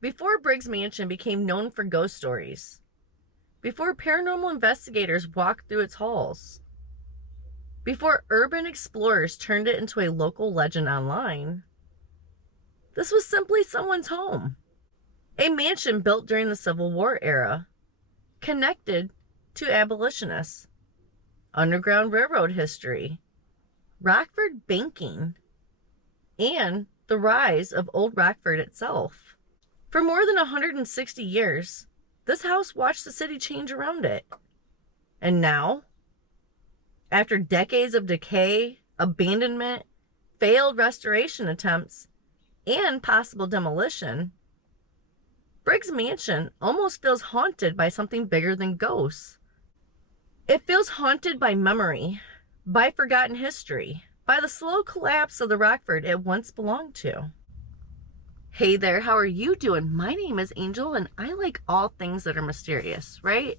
Before Briggs Mansion became known for ghost stories, before paranormal investigators walked through its halls, before urban explorers turned it into a local legend online, this was simply someone's home. A mansion built during the Civil War era, connected to abolitionists, Underground Railroad history, Rockford banking, and the rise of Old Rockford itself. For more than 160 years, this house watched the city change around it. And now, after decades of decay, abandonment, failed restoration attempts, and possible demolition, Briggs Mansion almost feels haunted by something bigger than ghosts. It feels haunted by memory, by forgotten history, by the slow collapse of the Rockford it once belonged to. Hey there, how are you doing? My name is Angel, and I like all things that are mysterious, right?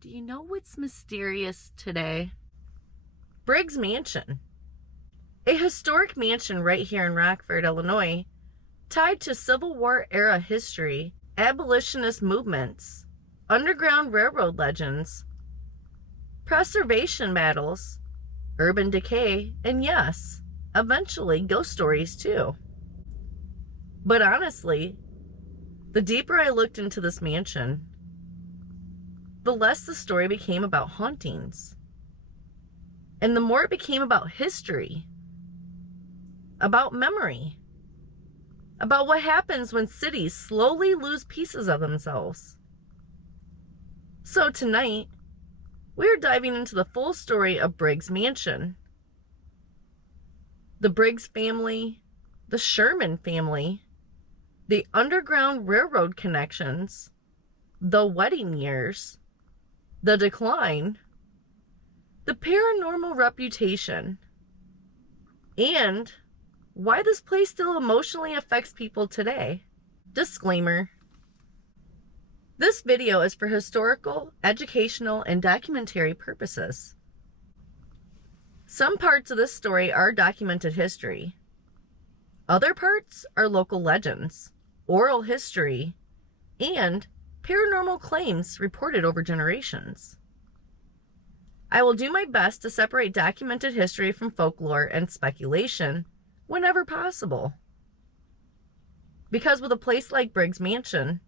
Do you know what's mysterious today? Briggs Mansion. A historic mansion right here in Rockford, Illinois, tied to Civil War era history, abolitionist movements, Underground Railroad legends, preservation battles, urban decay, and yes, eventually ghost stories too. But honestly, the deeper I looked into this mansion, the less the story became about hauntings. And the more it became about history, about memory, about what happens when cities slowly lose pieces of themselves. So tonight, we're diving into the full story of Briggs Mansion. The Briggs family, the Sherman family, the Underground Railroad connections, the wedding years, the decline, the paranormal reputation, and why this place still emotionally affects people today. Disclaimer. This video is for historical, educational, and documentary purposes. Some parts of this story are documented history. Other parts are local legends, oral history, and paranormal claims reported over generations. I will do my best to separate documented history from folklore and speculation whenever possible. Because with a place like Briggs Mansion,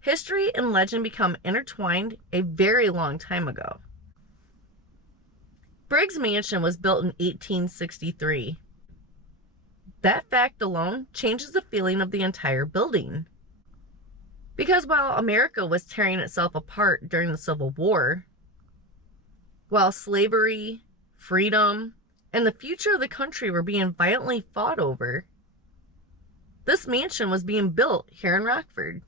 history and legend become intertwined a very long time ago. Briggs Mansion was built in 1863. That fact alone changes the feeling of the entire building. Because while America was tearing itself apart during the Civil War, while slavery, freedom, and the future of the country were being violently fought over, this mansion was being built here in Rockford.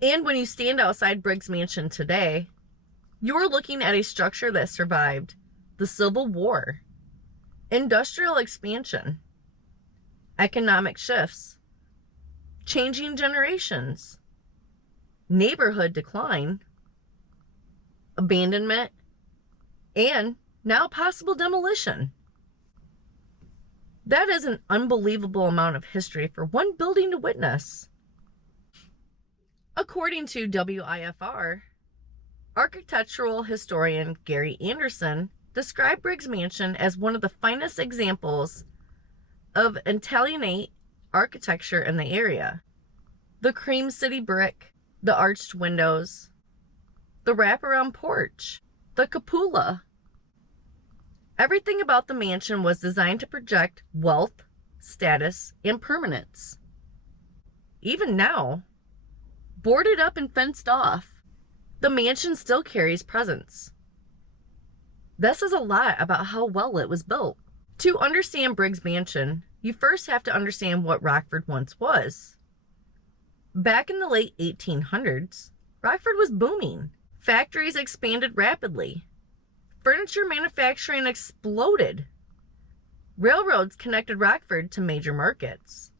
And when you stand outside Briggs Mansion today, you're looking at a structure that survived the Civil War, industrial expansion, economic shifts, changing generations, neighborhood decline, abandonment, and now possible demolition. That is an unbelievable amount of history for one building to witness. According to WIFR, architectural historian Gary Anderson described Briggs Mansion as one of the finest examples of Italianate architecture in the area. The cream city brick, the arched windows, the wraparound porch, the cupola. Everything about the mansion was designed to project wealth, status, and permanence. Even now, boarded up and fenced off, the mansion still carries presence. This says a lot about how well it was built. To understand Briggs Mansion, you first have to understand what Rockford once was. Back in the late 1800s, Rockford was booming. Factories expanded rapidly. Furniture manufacturing exploded. Railroads connected Rockford to major markets.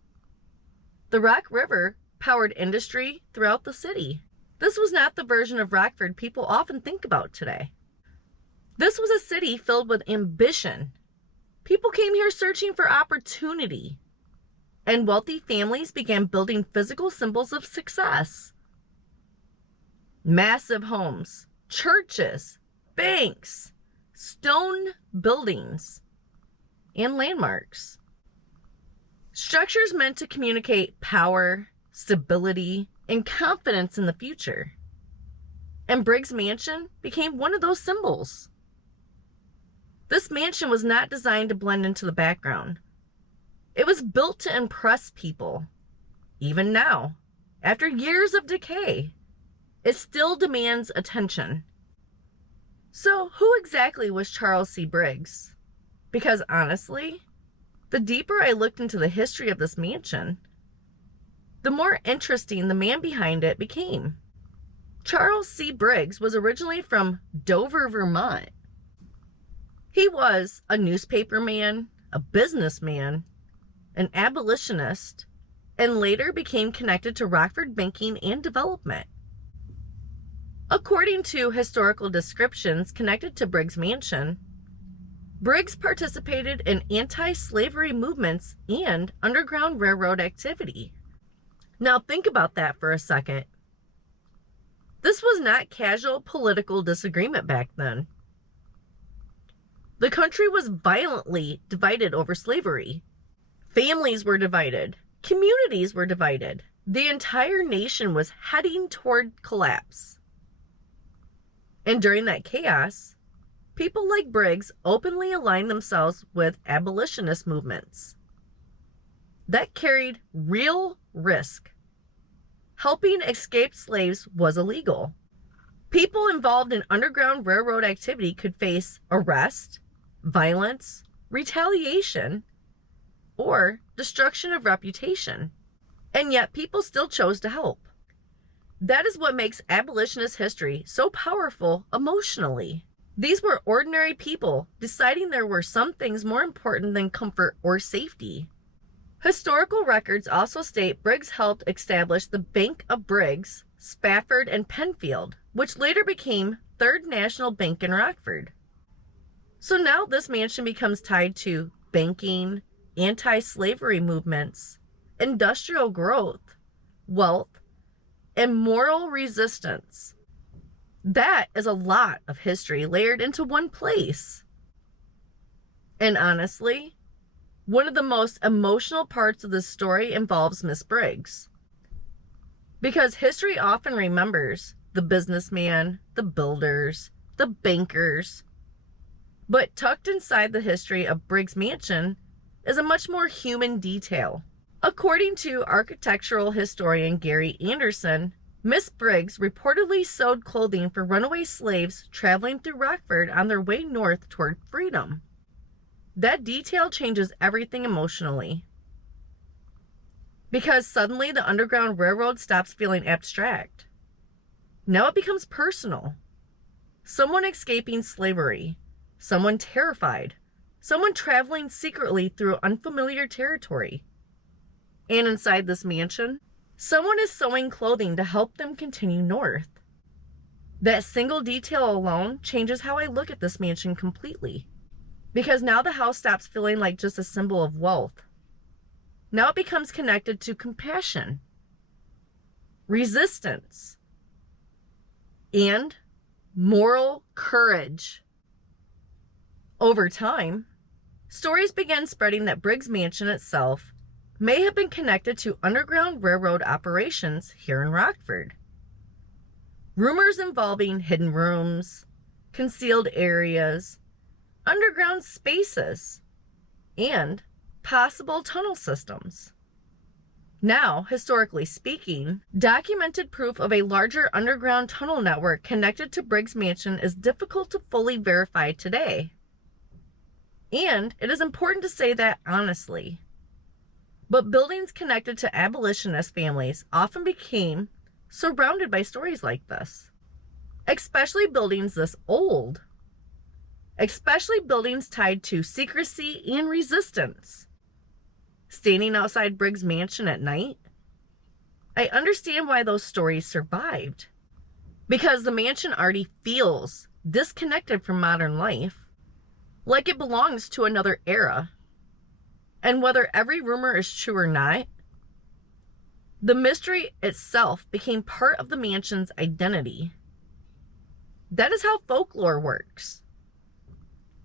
The Rock River powered industry throughout the city. This was not the version of Rockford people often think about today. This was a city filled with ambition. People came here searching for opportunity. and wealthy families began building physical symbols of success. Massive homes, churches, banks, stone buildings, and landmarks. Structures meant to communicate power, stability, and confidence in the future. And Briggs Mansion became one of those symbols. This mansion was not designed to blend into the background. It was built to impress people. Even now, after years of decay, it still demands attention. So, who exactly was Charles C. Briggs? Because honestly, the deeper I looked into the history of this mansion, the more interesting the man behind it became. Charles C. Briggs was originally from Dover, Vermont. He was a newspaperman, a businessman, an abolitionist, and later became connected to Rockford banking and development. According to historical descriptions connected to Briggs Mansion, Briggs participated in anti-slavery movements and Underground Railroad activity. Now think about that for a second. This was not casual political disagreement back then. The country was violently divided over slavery. Families were divided. Communities were divided. The entire nation was heading toward collapse. And during that chaos, people like Briggs openly aligned themselves with abolitionist movements. That carried real risk. Helping escaped slaves was illegal. People involved in Underground Railroad activity could face arrest, violence, retaliation, or destruction of reputation. And yet people still chose to help. That is what makes abolitionist history so powerful emotionally. These were ordinary people deciding there were some things more important than comfort or safety. Historical records also state Briggs helped establish the Bank of Briggs, Spafford, and Penfield, which later became Third National Bank in Rockford. So now this mansion becomes tied to banking, anti-slavery movements, industrial growth, wealth, and moral resistance. That is a lot of history layered into one place. And honestly, one of the most emotional parts of this story involves Miss Briggs. Because history often remembers the businessman, the builders, the bankers. But tucked inside the history of Briggs Mansion is a much more human detail. According to architectural historian Gary Anderson, Miss Briggs reportedly sewed clothing for runaway slaves traveling through Rockford on their way north toward freedom. That detail changes everything emotionally. Because suddenly the Underground Railroad stops feeling abstract. Now it becomes personal. Someone escaping slavery, someone terrified, someone traveling secretly through unfamiliar territory. And inside this mansion, someone is sewing clothing to help them continue north. That single detail alone changes how I look at this mansion completely. Because now the house stops feeling like just a symbol of wealth. Now it becomes connected to compassion, resistance, and moral courage. Over time, stories began spreading that Briggs Mansion itself may have been connected to Underground Railroad operations here in Rockford. Rumors involving hidden rooms, concealed areas, underground spaces, and possible tunnel systems. Now, historically speaking, documented proof of a larger underground tunnel network connected to Briggs Mansion is difficult to fully verify today. And it is important to say that honestly. But buildings connected to abolitionist families often became surrounded by stories like this. Especially buildings this old. Especially buildings tied to secrecy and resistance. Standing outside Briggs Mansion at night, I understand why those stories survived. Because the mansion already feels disconnected from modern life, like it belongs to another era. And whether every rumor is true or not, the mystery itself became part of the mansion's identity. That is how folklore works.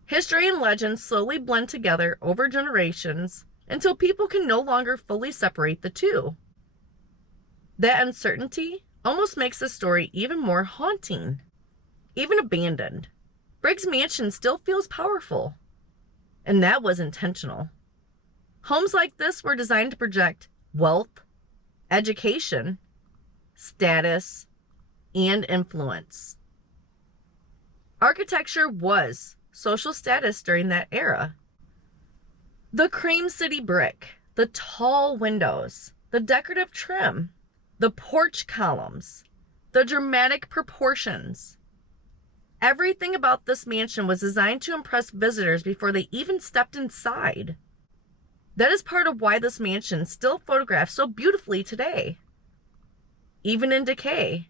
History and legend slowly blend together over generations until people can no longer fully separate the two. That uncertainty almost makes the story even more haunting. Even abandoned, Briggs Mansion still feels powerful. And that was intentional. Homes like this were designed to project wealth, education, status, and influence. Architecture was social status during that era. The cream city brick, the tall windows, the decorative trim, the porch columns, the dramatic proportions. Everything about this mansion was designed to impress visitors before they even stepped inside. That is part of why this mansion still photographs so beautifully today. Even in decay,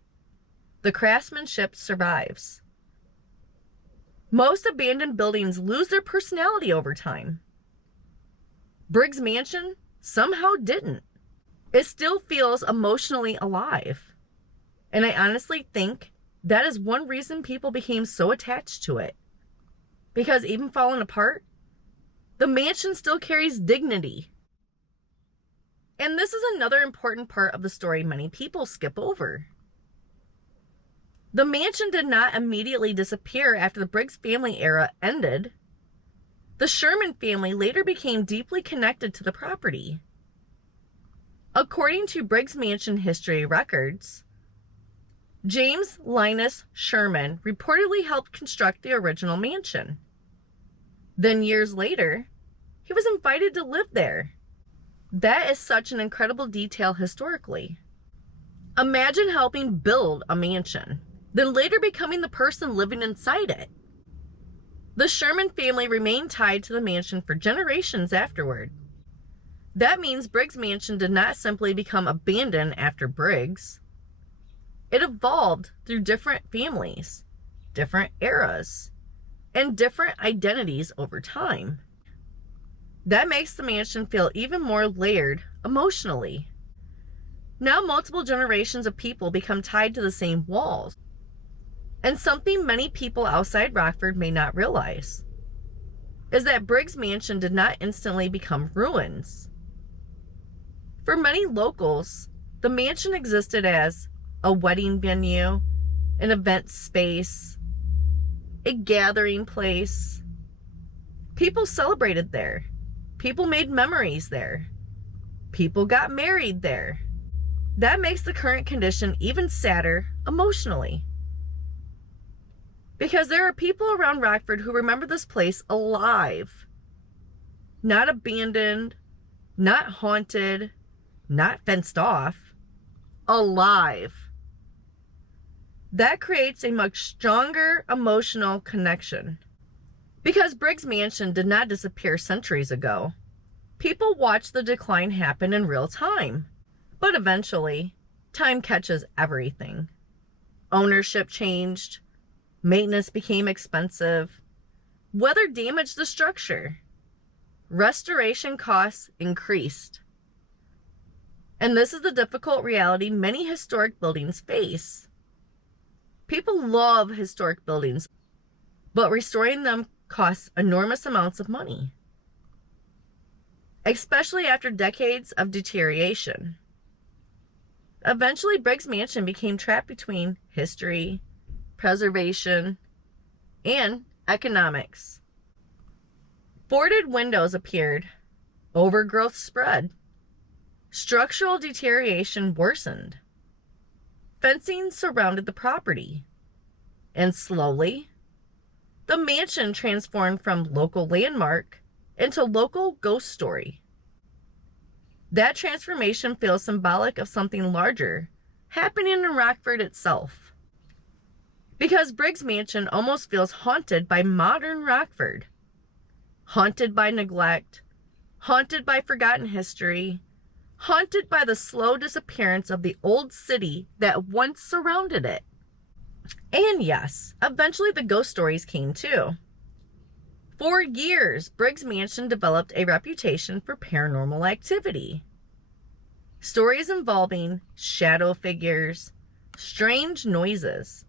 the craftsmanship survives. Most abandoned buildings lose their personality over time. Briggs Mansion somehow didn't. It still feels emotionally alive. And I honestly think that is one reason people became so attached to it. Because even falling apart, the mansion still carries dignity. And this is another important part of the story many people skip over. The mansion did not immediately disappear after the Briggs family era ended. The Sherman family later became deeply connected to the property. According to Briggs Mansion history records, James Linus Sherman reportedly helped construct the original mansion. Then years later, he was invited to live there. That is such an incredible detail historically. Imagine helping build a mansion, then later becoming the person living inside it. The Sherman family remained tied to the mansion for generations afterward. That means Briggs Mansion did not simply become abandoned after Briggs. It evolved through different families, different eras, and different identities over time. That makes the mansion feel even more layered emotionally. Now multiple generations of people become tied to the same walls. And something many people outside Rockford may not realize is that Briggs Mansion did not instantly become ruins. For many locals, the mansion existed as a wedding venue, an event space, a gathering place. People celebrated there. People made memories there. People got married there. That makes the current condition even sadder emotionally. Because there are people around Rockford who remember this place alive. Not abandoned, not haunted, not fenced off. Alive. That creates a much stronger emotional connection. Because Briggs Mansion did not disappear centuries ago, people watched the decline happen in real time. But eventually, time catches everything. Ownership changed. Maintenance became expensive. Weather damaged the structure. Restoration costs increased. And this is the difficult reality many historic buildings face. People love historic buildings, but restoring them costs enormous amounts of money, especially after decades of deterioration. Eventually, Briggs Mansion became trapped between history, preservation, and economics. Boarded windows appeared, overgrowth spread, structural deterioration worsened, fencing surrounded the property, and slowly, the mansion transformed from local landmark into local ghost story. That transformation feels symbolic of something larger happening in Rockford itself. Because Briggs Mansion almost feels haunted by modern Rockford. Haunted by neglect, haunted by forgotten history, haunted by the slow disappearance of the old city that once surrounded it. And yes, eventually the ghost stories came too. For years, Briggs Mansion developed a reputation for paranormal activity. Stories involving shadow figures, strange noises,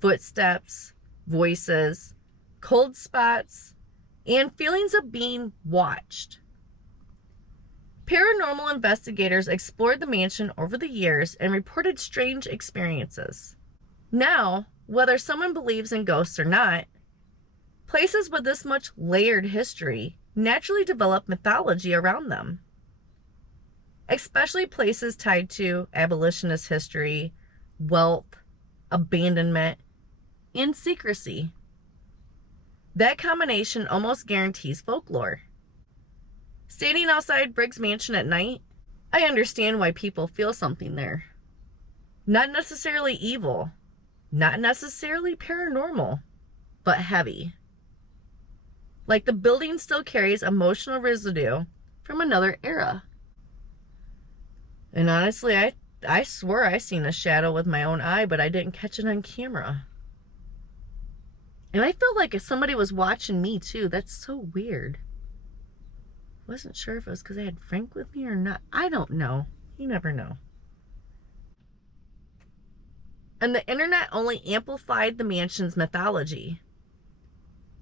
footsteps, voices, cold spots, and feelings of being watched. Paranormal investigators explored the mansion over the years and reported strange experiences. Now, whether someone believes in ghosts or not, places with this much layered history naturally develop mythology around them. Especially places tied to abolitionist history, wealth, abandonment, and secrecy. That combination almost guarantees folklore. Standing outside Briggs Mansion at night, I understand why people feel something there. Not necessarily evil, not necessarily paranormal, but heavy. Like the building still carries emotional residue from another era. And honestly, I swear I seen a shadow with my own eye, but I didn't catch it on camera. And I felt like if somebody was watching me too. That's so weird. Wasn't sure if it was because I had Frank with me or not. I don't know. You never know. And the internet only amplified the mansion's mythology.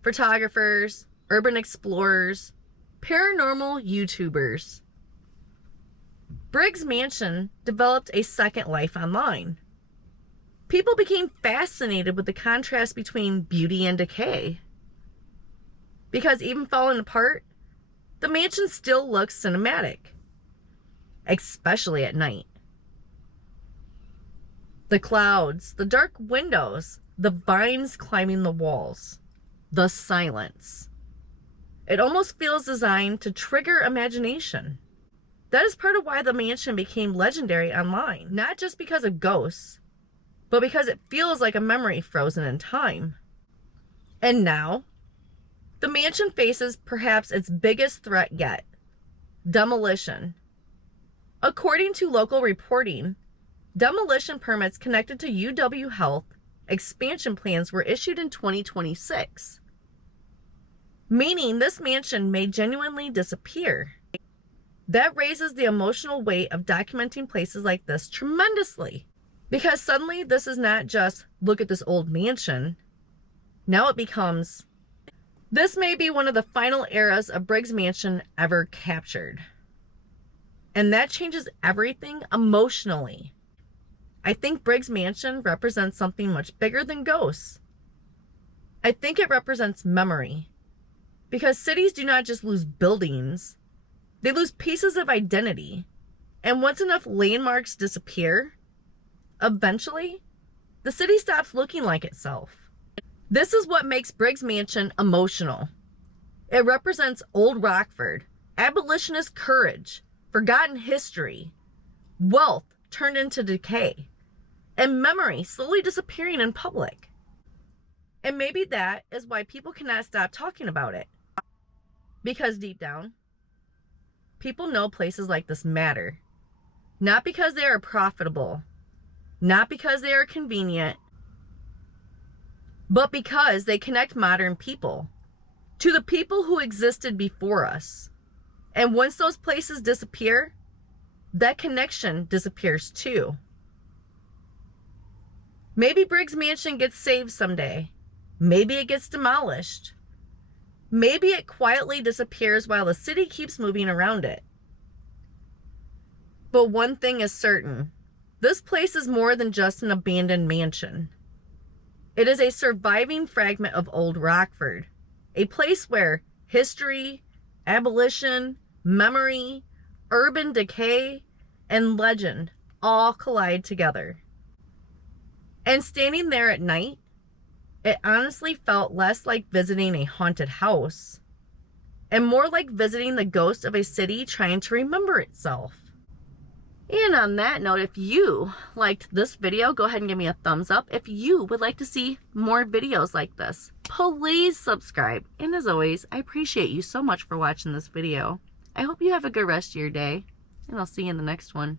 Photographers, urban explorers, paranormal YouTubers. Briggs Mansion developed a second life online. People became fascinated with the contrast between beauty and decay. Because even falling apart, the mansion still looks cinematic, especially at night. The clouds, the dark windows, the vines climbing the walls, the silence. It almost feels designed to trigger imagination. That is part of why the mansion became legendary online, not just because of ghosts, but because it feels like a memory frozen in time. And now, the mansion faces perhaps its biggest threat yet: demolition. According to local reporting, demolition permits connected to UW Health expansion plans were issued in 2026, meaning this mansion may genuinely disappear. That raises the emotional weight of documenting places like this tremendously, because suddenly this is not just, look at this old mansion. Now it becomes, this may be one of the final eras of Briggs Mansion ever captured. And that changes everything emotionally. I think Briggs Mansion represents something much bigger than ghosts. I think it represents memory. Because cities do not just lose buildings, they lose pieces of identity. And once enough landmarks disappear, eventually, the city stops looking like itself. This is what makes Briggs Mansion emotional. It represents old Rockford, abolitionist courage, forgotten history, wealth turned into decay, and memory slowly disappearing in public. And maybe that is why people cannot stop talking about it. Because deep down, people know places like this matter. Not because they are profitable, not because they are convenient, but because they connect modern people to the people who existed before us. And once those places disappear, that connection disappears too. Maybe Briggs Mansion gets saved someday. Maybe it gets demolished. Maybe it quietly disappears while the city keeps moving around it. But one thing is certain. This place is more than just an abandoned mansion. It is a surviving fragment of old Rockford. A place where history, abolition, memory, urban decay, and legend all collide together. And standing there at night, it honestly felt less like visiting a haunted house and more like visiting the ghost of a city trying to remember itself. And on that note, if you liked this video, go ahead and give me a thumbs up. If you would like to see more videos like this, please subscribe. And as always, I appreciate you so much for watching this video. I hope you have a good rest of your day, and I'll see you in the next one.